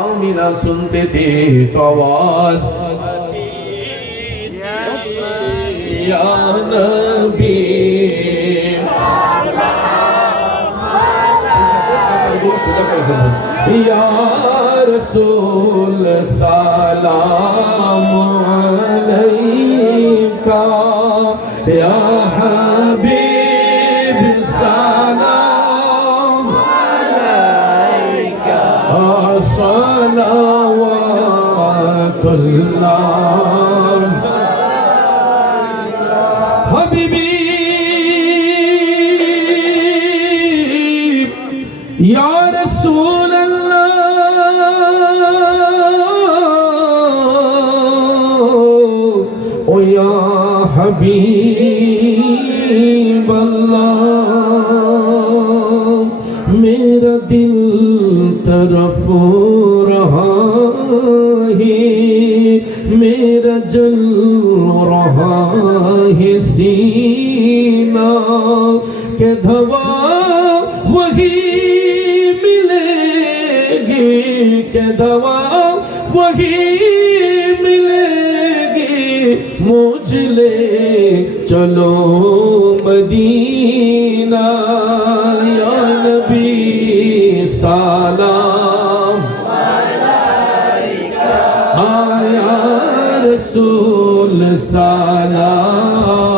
من سنتي قواس يا نبي يا رسول سلام عليك يا حبيب حبیب اللہ میرا دل طرف رہا ہے میرا جل رہا ہے سینہ کہ دھوا وہی ملے گی کہ دوا وہی মুজলে চলো মদিনা নবী সালাম। আয়া রসুল সালাম।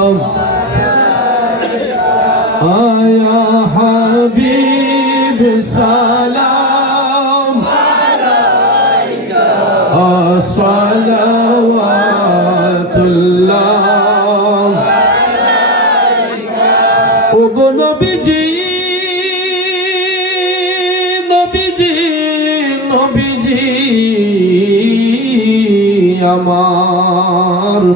আমার।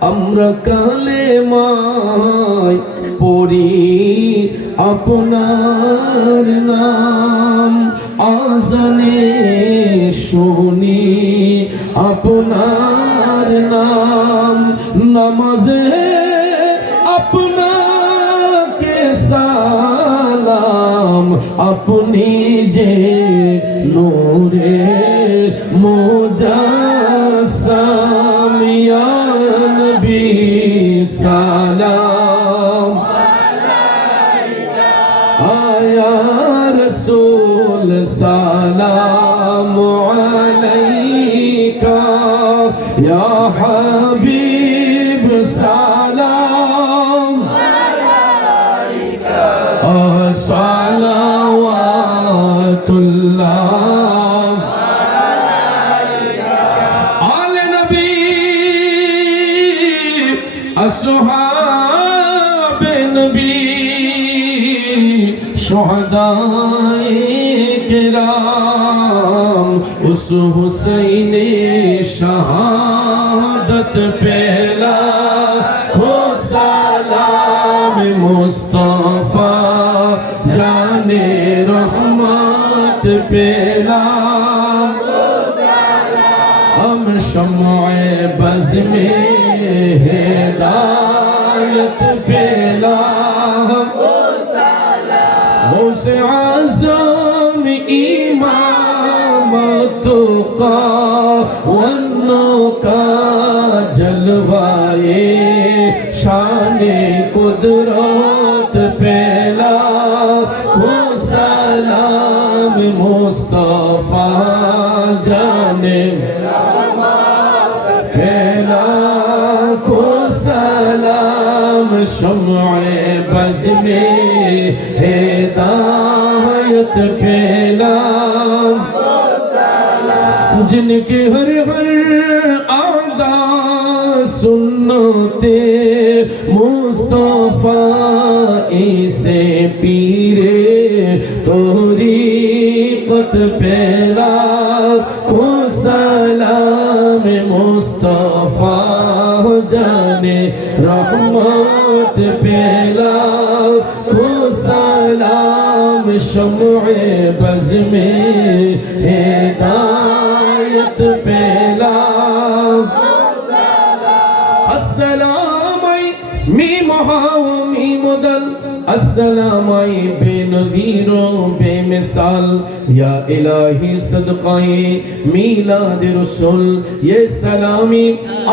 আমরা কালে মায় পড়ি আপনার নাম। আজানে শুনি আপনার নাম। নামাজে আপনাকে সালাম। আপনি যে নূরে মোজাসামিয়ান اس حسین شہادت پہلا ہو سلام مصطفیٰ جان رحمت پہلا ہم شمع بز میں जलवाए शान कुदरत पेला को सलाम मुस्तफा जाने पहला को सलाम शमए बज में हिदायत पहला जिनके हर हर आदा সুন্নতে মুস্তফা এসে পীরে তোরি কত পেলা খুশালাম মুস্তফা জানে রহমত পেলা খুশালাম শমে বজমে হেদায়ত পেলা। আসসালামাই মিম হাউ মিম দাল আসসালামাই বেনদীর বেমিসাল ইয়া ইলাহি সদকায়ে মিলাদ রাসূল। ইয়ে সালামি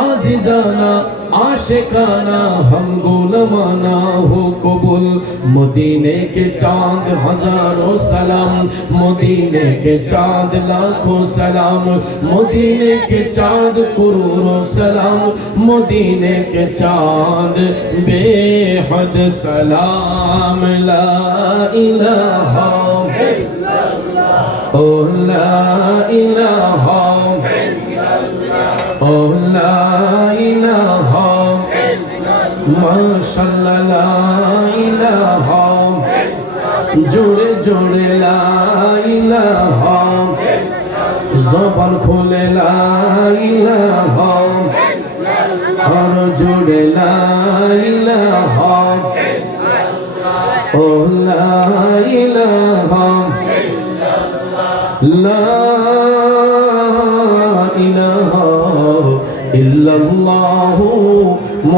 আজিজানা عاشقانہ ہم کو نمانا ہو قبول۔ مدینے کے چاند ہزاروں سلام مدینے کے چاند لاکھوں سلام۔ مدینے کے چاند قروروں سلام مدینے کے چاند بے حد سلام۔ لا الہ Oh, la ilaha, oh, la জোরে জোরে লাইলাহ জবান খুলে লাইলা হর জোরে লাইলাহ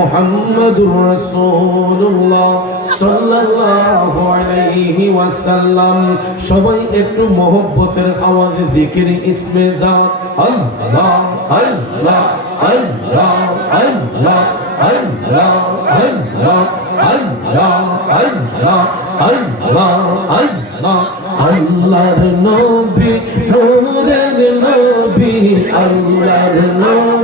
মুহাম্মাদুর রাসূলুল্লাহ সাল্লাল্লাহু আলাইহি ওয়াসাল্লাম। সবাই একটু মহব্বতের আওয়াজে জিকির, ইসমে জাত, আল্লাহ আল্লাহ আল্লাহ আল্লাহ আল্লাহ আল্লাহ আল্লাহ আল্লাহ আল্লাহ আল্লাহ। আল্লাহর নবী নবী, আল্লাহর নবী।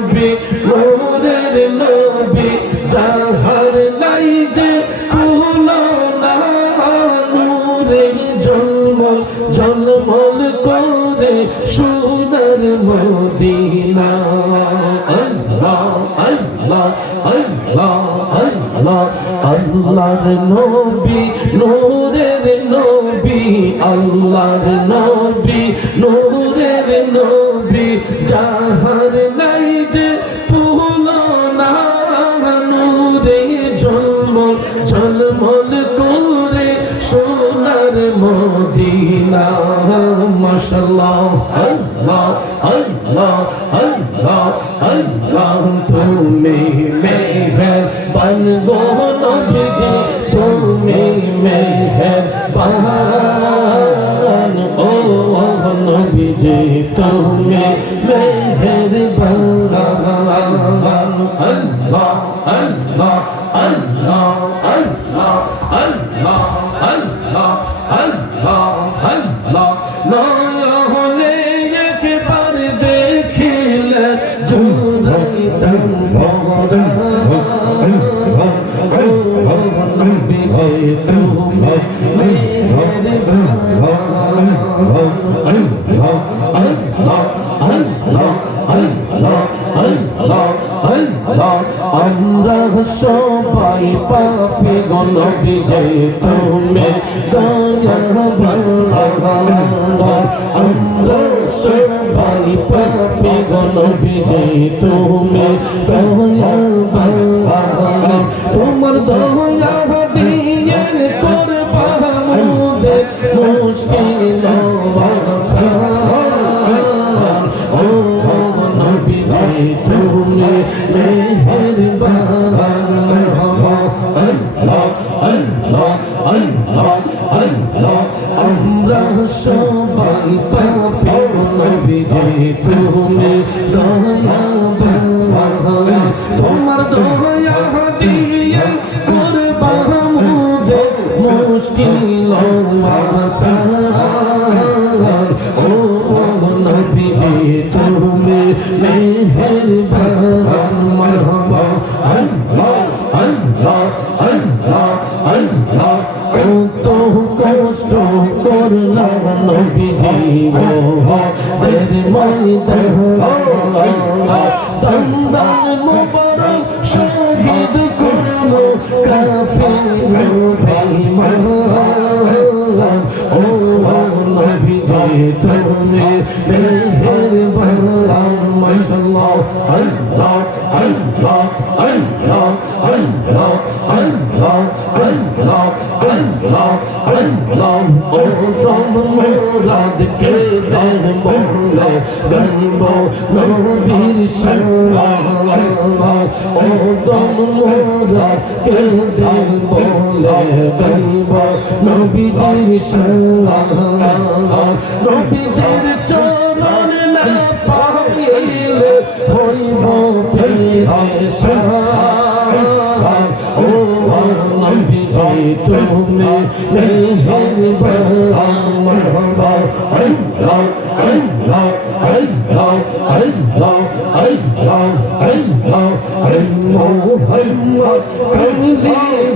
আল্লাহ আল্লাহর নবী, নূরের নবী, আল্লাহর নবী, নূরের নবী, যাহার নাই যে তুলনা, নূরে ঝলমল ঝলমল করে সোনার মদিনা। মাশাল্লাহ আল্লাহ আল্লাহ আল্লাহ আল্লাহ, তুমি মেহের 白日 পাপি গণ বিজয় তুমি দয়া সবাই পাপি গণ বিজয় তুমি কত কষ্ট করলাম নবীজি ও দের ময়দান দন্দান মুবারক শহীদ করল কাফির বেঈমান। ও নবীজি তুমি মেহেরবান মাশাআল্লাহ আল্লাহ আল্লাহ আল্লাহ। مولا اے مولا او دم مولا دکھے دے مولا گنبو نبیر হইব পেরেশান ও নবীজি তুমি মেহেরবান মারহাবা আল্লাহ আল্লাহ আল্লাহ আল্লাহ আল্লাহ আল্লাহ মোহাম্মদ কমলি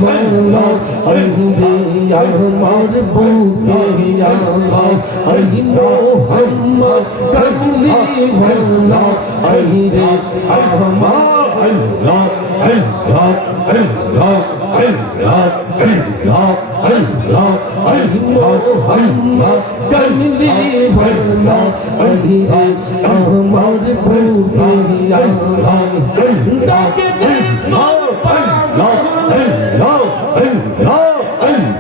বালা আল্লাহ আমার বুকে আল্লাহ আই মোহাম্মদ কমলি বালা আই রে আমার আল্লাহ আল্লাহ আল্লাহ আল্লাহ আল্লাহ আল্লাহ আই মোহাম্মদ কমলি বালা আই রে আমার বুকে আল্লাহ ডাকে যে শান্তি দেহ মন কোলে জানা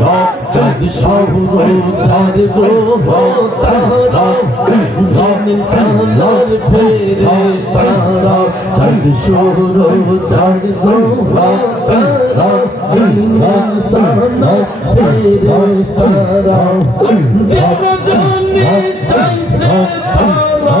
রক্ত সহর তারা জনসানার ফেরেশ তারা চাঁদ সহর চাঁদ তারা জনসানার ফেরেশ তারা দেব জানে চাইছে তারা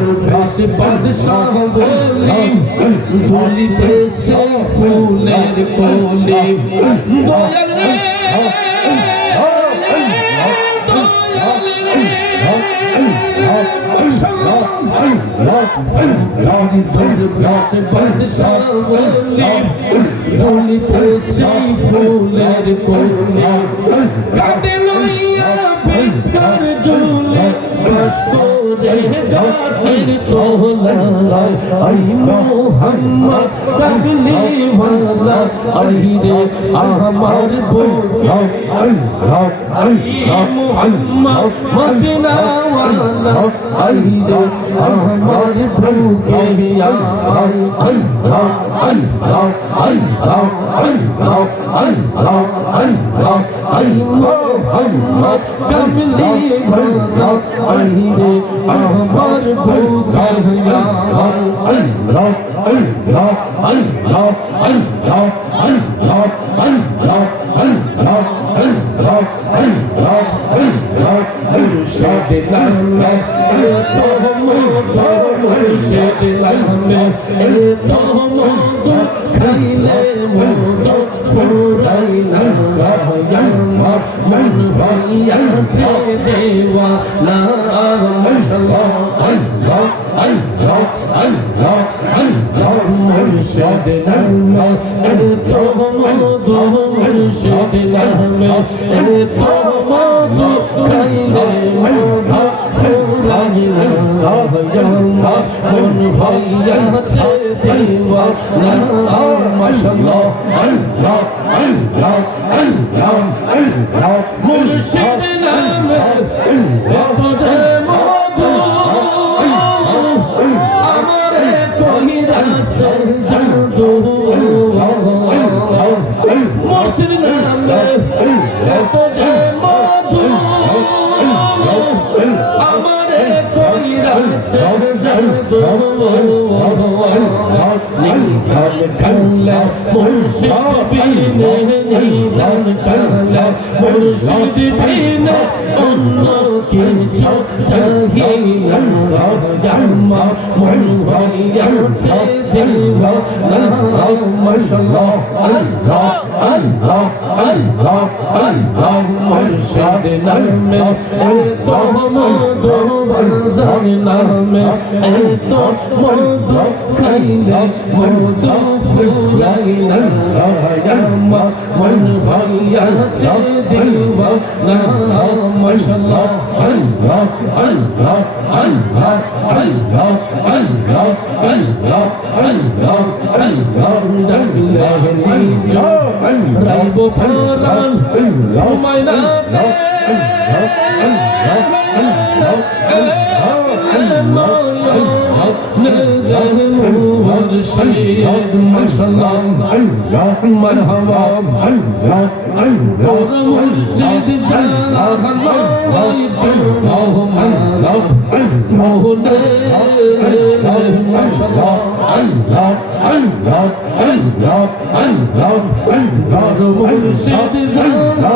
সে বাদশাহ বলি ভুলিতে সে ফুলের কলি। দয়াল রে বলিতে সেই ফুলের কলি কাটে লইয়া ভিকার জলে مستور حاصل تو لنگا اي مولا মোহাম্মদ কাবলি ওয়ালা আই রে আমার বুকে আল্লাহ আল্লাহ মোহাম্মদ মদিনা ওয়ালা আই রে আমার বুকে আই আল্লাহ আল্লাহ আল্লাহ আল্লাহ আল্লাহ আল্লাহ আই মোহাম্মদ কামলি ওয়ালা আই আমার বুকে আল্লাহ আল্লাহ আল্লাহ আল্লাহ আল্লাহ আল্লাহ আল্লাহ আল্লাহ আল্লাহ আল্লাহ আল্লাহ মুর্শিদ লামে এ তো মত মুর্শিদ মুর্শিদ লামে এ তো মত মুর্শিদ খাইলে মত ফুরাই না আমার মন হইয়াছে দেওয়া না আল্লাহ আল্লাহ আল্লাহ মুর্শিদ নামে কত যে মুর্শিদ নামে কত যে মধু আমারে কহিরা সে জাদু নীল কালে মুর্শিদ বিনে নিদান কালে মুর্শিদ বিনে অন্য ينسى تهينا ويعمى ويعمى سيدنا اللهم صل الله الله الله اللهم صل نرمى ايتو مدو برزان نرمى ايتو مدو خير مدو فلاين ويعمى ويعمى سيدنا اللهم صل الله জামা মন হইয়াছে দেব না মাশাআল্লাহ আল্লাহ আল্লাহ আল্লাহ আল্লাহ আল্লাহ আল্লাহ আল্লাহ আল্লাহ ডাকলে নিজ রাইব نظر محمد سید مسلم مرحبا اور مرشد جلا اللهم مولا الله الله الله الله الله الله مرشد جلا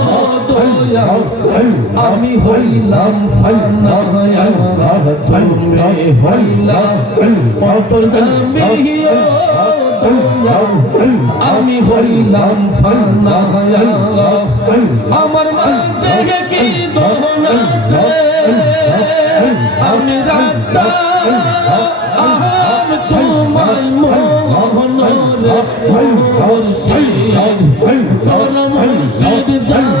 আমি হইলাম ফান্না তুমি হইলাম জামিয়া আমি হইলাম ফান্না আমার মাঝে কি দোহন আমি রাখতা আহার তোমায় মোহন রে মুর্শিদ তোর মুর্শিদ জাহানো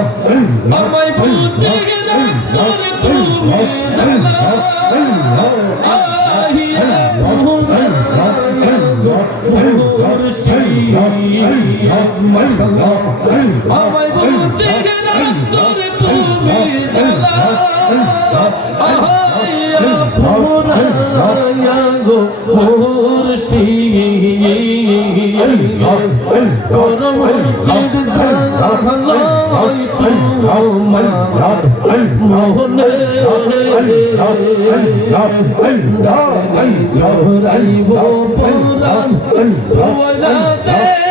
আমায় বলো চেহারা সরে তুমি জ্বালা আহায়া পুরায়া গো মুরশি করম সিদ জালাই তোমার মোহনে জহরাইব পুরান ভুলা দে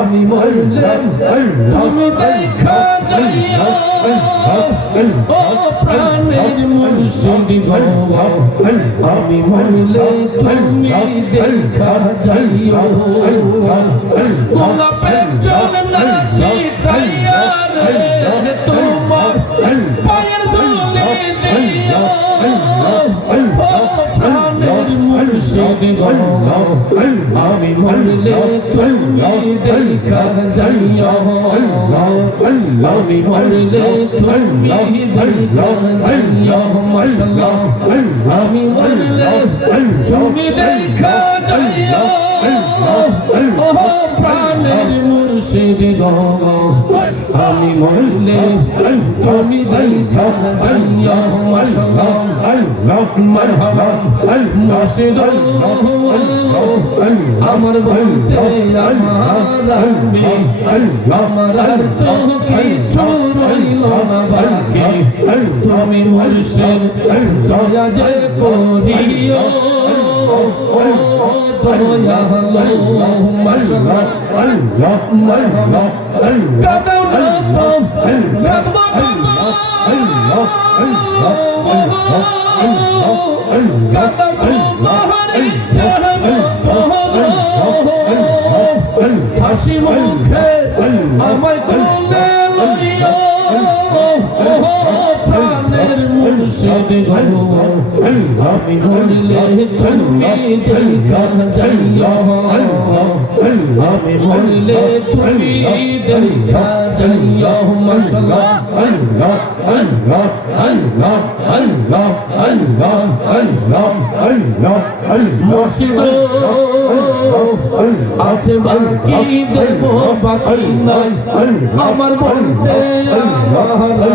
আমি মরলে তুমি দেখা যাইয়া প্রাণের মুর্শিদ আমি মরলে তুমি দেখা যাইও গোলাপের জল না ছিটাইয়া রে তোমার আমি মরলে তুমি দেখা যাইও আমি মরলে তুমি দেখা যাইও মাশাআল্লাহ আমি মরলে তুমি দেখা যাইও প্রাণের মুর্শিদ গো আমি মরলে তুমি দেখা যাইও মাশাআল্লাহ মারহাবা মুর্শিদ আমার বলতে আমার আমি আমার তো কিছু রইল না বাকি, তুমি মুর্শিদ, দয়া যে করিও। হাসি মুখে আমায় কোলে লইয়া। মুর্শিদ গো আমি বললে তুমি দেখা যাইয়া আমি বললে তুমি দেখা যাইয়া মশলা মুর্শিদ আছে বাকি দেব বাকি নাই। আমার বলতে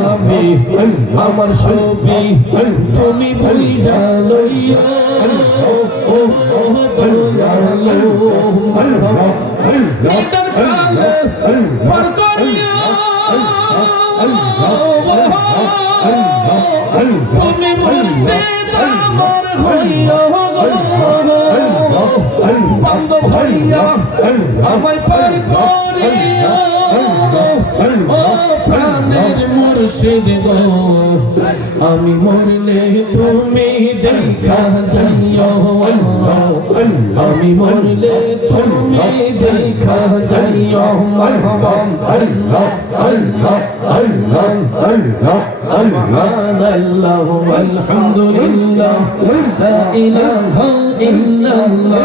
আমি আমার ছবি তুমি বলি জানইয়া ও ও দয়ালো করিয়া তুমি মুর্শিদ আমার হইয়া বন্ধ ভরিয়া আমায় পার করিয়া ও প্রাণের মুর্শিদ গো আমি মরলে তুমি দেখা জানিও আমি মরলে তুমি দেখা জানিও মরহম আল্লাহ আল্লাহ আল্লাহ আল্লাহ সুবহান আল্লাহ আলহামদুলিল্লাহ লা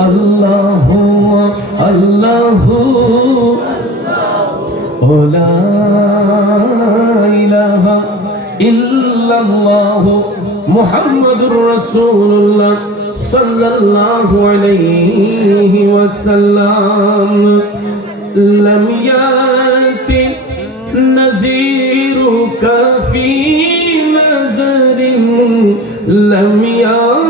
الله هو الله هو لا إله إلا الله محمد رسول الله صلى الله عليه وسلم لم يأت نزيرك في نزر لم يأت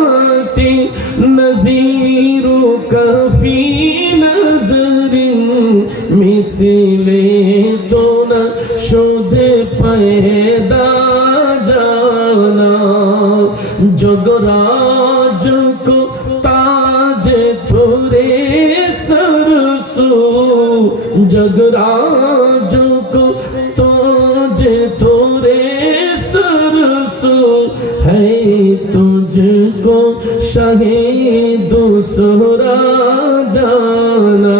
মিছিলে তো না শোধে পেদা জানা জগরাজ কো তাজ তোরে सरसो जगराज को तुझे तोरे सरसो है तुझको शहीद दूसरा जाना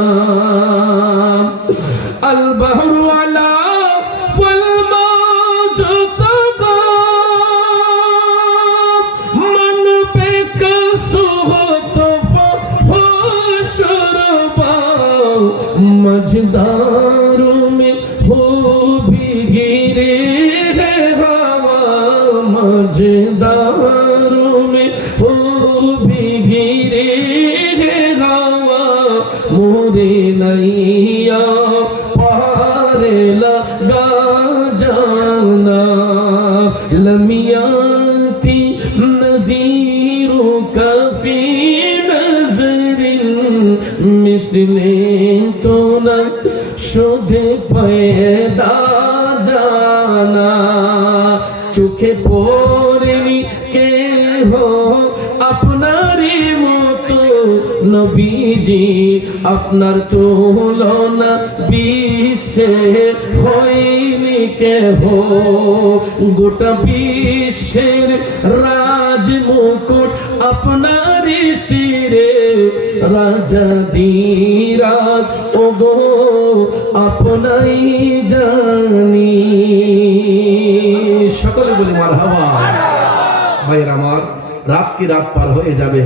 البحر মিশলে না শোধে পয়দা জানা। চোখে পড়েনি কেহ আপনারই মতো নবীজি। আপনার তুলনা বিশ্বে হয়ে কে হো, গোটা বিশ্বের রাজ মুকুট আপনারই শিরে। রাজা দিরাত ওগো, আপনাই জানি। সকলে বলি মারহাবা। ভাইয়ের আমার, রাত কি রাত পার হয়ে যাবে?